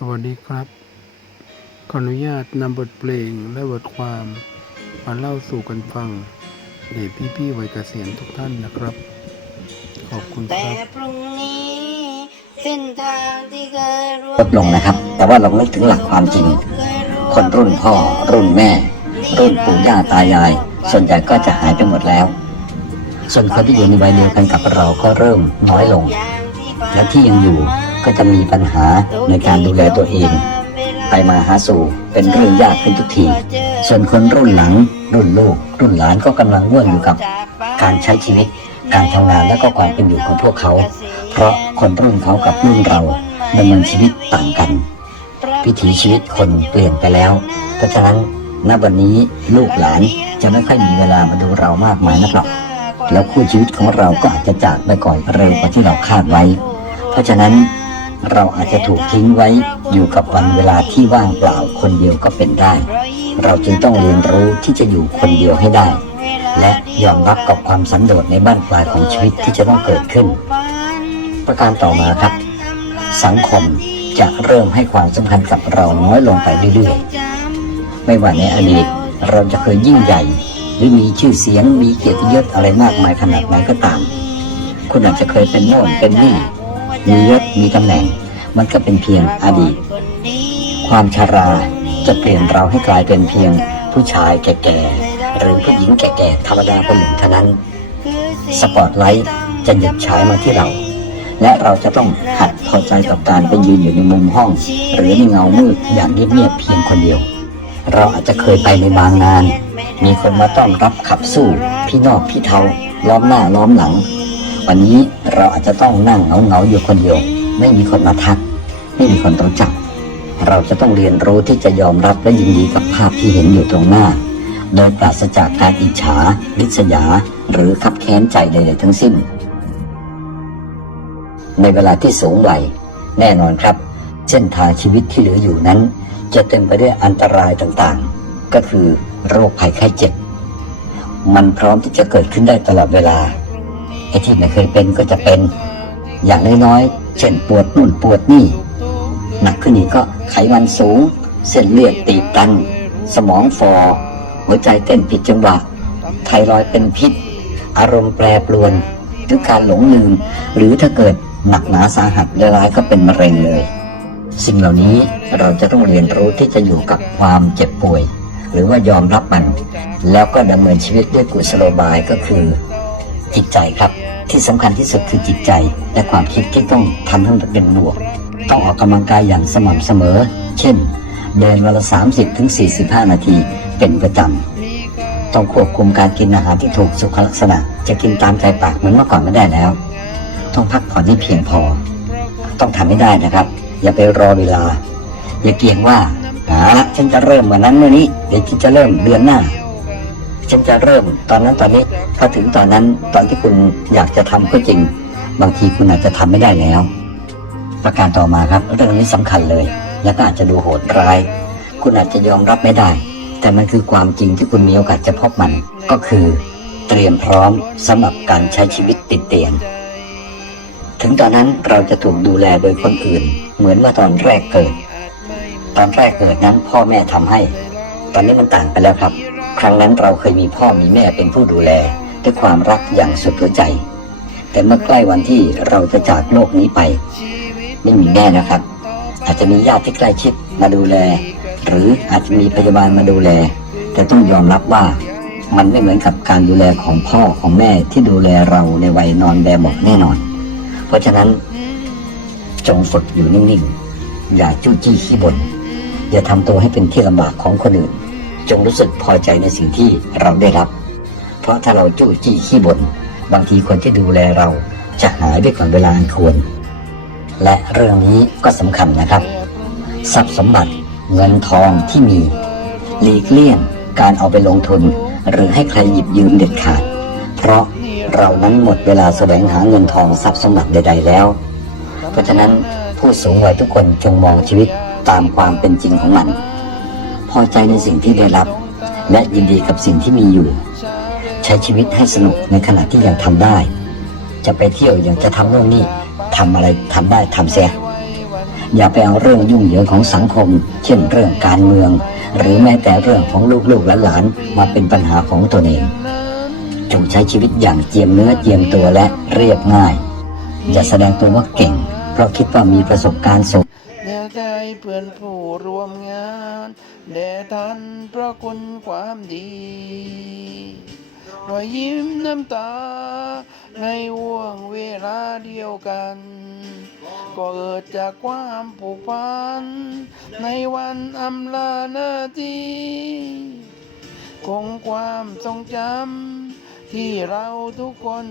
สวัสดีครับ ขออนุญาตนำบทเพลงและบทความมาเล่าสู่กันฟังในพี่ๆวัยเกษียณทุกท่านนะครับ ขอบคุณคแต่รับพรุ่งนี้เส้นทางที่เคยร่วมลดลงนะครับ แต่ว่าลองนึกถึงหลักความจริง คนรุ่นพ่อ รุ่นแม่ รุ่นปู่ย่าตายาย ส่วนใหญ่ก็จะหายไปหมดแล้ว ส่วนคนที่อยู่ในวัยเดียวกันกับเราก็เริ่มน้อยลง และที่ยังอยู่ ก็จะมีปัญหาในการดูแลตัวเอง ไปมาหาสู่เป็นเรื่องยากขึ้นทุกที ส่วนคนรุ่นหลัง รุ่นลูก รุ่นหลานก็กำลังง่วนอยู่กับการใช้ชีวิต การทำงานและก็ความเป็นอยู่ของพวกเขา เพราะคนรุ่นเขากับรุ่นเราดำเนินชีวิตต่างกันวิถีชีวิตคนเปลี่ยนไปแล้ว เพราะฉะนั้นณวันนี้ลูกหลานจะไม่ค่อยมีเวลามาดูเรามากมายนักหรอก แล้วคู่ชีวิตของเราก็อาจจะจากไปก่อนเร็วกว่าที่เราคาดไว้ เพราะฉะนั้น เราอาจจะถูกทิ้งไว้อยู่กับวันเวลาที่ว่างเปล่าคนเดียวก็เป็นได้ เราจึงต้องเรียนรู้ที่จะอยู่คนเดียวให้ได้ และยอมรับกับความสันโดษในบ้านปลายของชีวิตที่จะต้องเกิดขึ้น ประการต่อมาครับ สังคมจะเริ่มให้ความสำคัญกับเราน้อยลงไปเรื่อยๆ ไม่ว่าในอดีตเราจะเคยยิ่งใหญ่ หรือมีชื่อเสียงมีเกียรติยศอะไรมากมายขนาดไหนก็ตาม คุณอาจจะเคยเป็นโน่นเป็นนี่ มียศมีตำแหน่ง มันก็เป็นเพียงอดีต ความชาราจะเปลี่ยนเราให้กลายเป็นเพียงผู้ชายแก่ๆหรือผู้หญิงแก่ๆธรรมดาคนหนึ่งเท่านั้น สปอตไลท์จะหยุดฉายมาที่เรา และเราจะต้องหัดพอใจกับการไปยืนอยู่ในมุมห้อง หรือในเงามืดอย่างเงียบๆเพียงคนเดียว เราอาจจะเคยไปในบางงาน มีคนมาต้อนรับขับสู้ พี่นอกพี่เทาล้อมหน้าล้อมหลัง วันนี้เราอาจจะต้องนั่งเหงาๆอยู่คนเดียว ไม่มีคนมาทัก ไม่มีคนรู้จักเราจะต้องเรียนรู้ที่จะยอมรับและยินดีกับภาพที่เห็นอยู่ตรงหน้า โดยปราศจากการอิจฉาริษยา หรือขับแค้นใจใดๆทั้งสิ้น ในเวลาที่สูงวัยแน่นอนครับ เส้นทางชีวิตที่เหลืออยู่นั้น จะเต็มไปด้วยอันตรายต่างๆ ก็คือโรคภัยไข้เจ็บ มันพร้อมที่จะเกิดขึ้นได้ตลอดเวลา ไอ้ที่ไม่เคยเป็นก็จะเป็น อย่างน้อยๆ เช่นปวดนู่นปวดนี่ หนักขึ้นอีกก็ไขมันสูง เส้นเลือดตีบตัน สมองฟอ หัวใจเต้นผิดจังหวะ ไทรอยเป็นพิษ อารมณ์แปรปรวนหรือการหลงลืม หรือถ้าเกิดหนักหนาสาหัสร้ายก็เป็นมะเร็งเลย สิ่งเหล่านี้เราจะต้องเรียนรู้ที่จะอยู่กับความเจ็บป่วย หรือว่ายอมรับมัน แล้วก็ดำเนินชีวิตด้วยกุศโลบายก็คือ จิตใจครับ ที่สำคัญที่สุดคือจิตใจ และความคิดที่ต้องทำให้มันเป็นบวก ต้องออกกำลังกายอย่างสม่ำเสมอ เช่น เดินวันละ 30ถึง45นาทีเป็นประจำต้องควบคุมการกินอาหารที่ถูกสุขลักษณะ จะกินตามใจปากเหมือนเมื่อก่อนไม่ได้แล้ว ต้องพักผ่อนให้เพียงพอ ต้องทำให้ได้นะครับ อย่าไปรอเวลา อย่าเกี่ยงว่าหาฉันจะเริ่มวันนั้นเมื่อนี้เดี๋ยวฉันจะเริ่มเดือนหน้า ฉันจะเริ่มตอนนั้นตอนนี้พอถึงตอนนั้นตอนที่คุณอยากจะทำก็จริง บางทีคุณอาจจะทำไม่ได้แล้ว ประการต่อมาครับ เรื่องนี้สำคัญเลย และก็อาจจะดูโหดร้าย คุณอาจจะยอมรับไม่ได้ แต่มันคือความจริงที่คุณมีโอกาสจะพบมัน ก็คือ เตรียมพร้อมสำหรับการใช้ชีวิตติดเตียง ถึงตอนนั้นเราจะถูกดูแลโดยคนอื่น เหมือนว่าตอนแรกเกิด ตอนแรกเกิดนั้นพ่อแม่ทำให้ ตอนนี้มันต่างไปแล้วครับ ครั้งนั้นเราเคยมีพ่อมีแม่เป็นผู้ดูแลด้วยความรักอย่างสุดหัวใจ แต่เมื่อใกล้วันที่เราจะจากโลกนี้ไป ไม่มีแม่นะครับ อาจจะมีญาติที่ใกล้ชิดมาดูแล หรืออาจจะมีพยาบาลมาดูแล แต่ต้องยอมรับว่ามันไม่เหมือนกับการดูแลของพ่อของแม่ที่ดูแลเราในวัยนอนแบบบอกแน่นอน เพราะฉะนั้น จงฝึกอยู่นิ่งๆ อย่าจู้จี้ขี้บ่นอย่าทำตัวให้เป็นที่ลำบากของคนอื่น จงรู้สึกพอใจในสิ่งที่เราได้รับ เพราะถ้าเราจู้จี้ขี้บ่นบางทีคนที่ดูแลเราจะหายไปก่อนเวลาอันควร และเรื่องนี้ก็สำคัญนะครับ ทรัพย์สมบัติเงินทองที่มี หลีกเลี่ยงการเอาไปลงทุน หรือให้ใครหยิบยืมเด็ดขาด เพราะเรานั้นหมดเวลาแสวงหาเงินทองทรัพย์สมบัติใด ๆ แล้ว เพราะฉะนั้นผู้สูงวัยทุกคนจงมองชีวิตตามความเป็นจริงของมัน พอใจในสิ่งที่ได้รับ และยินดีกับสิ่งที่มีอยู่ ใช้ชีวิตให้สนุกในขณะที่ยังทำได้ จะไปเที่ยวยังจะทำโน่นนี่ทำอะไรทำได้ทำเสียอย่าไปเอาเรื่องยุ่งเหยิงของสังคม เช่นเรื่องการเมือง หรือแม้แต่เรื่องของลูกๆหลานๆมาเป็นปัญหาของตนเอง จงใช้ชีวิตอย่างเจียมเนื้อเจียมตัวและเรียบง่าย อย่าแสดงตัวว่าเก่ง เพราะคิดว่ามีประสบการณ์สูง ใจเพื่อนผู้ร่วมงานแด่ท่านพระคุณความดีรอยยิ้มน้ำตา ในห่วงเวลาเดียวกัน ก็เกิดจากความผูกพัน ในวันอำลาหน้าที่คงความทรงจำที่เราทุกคน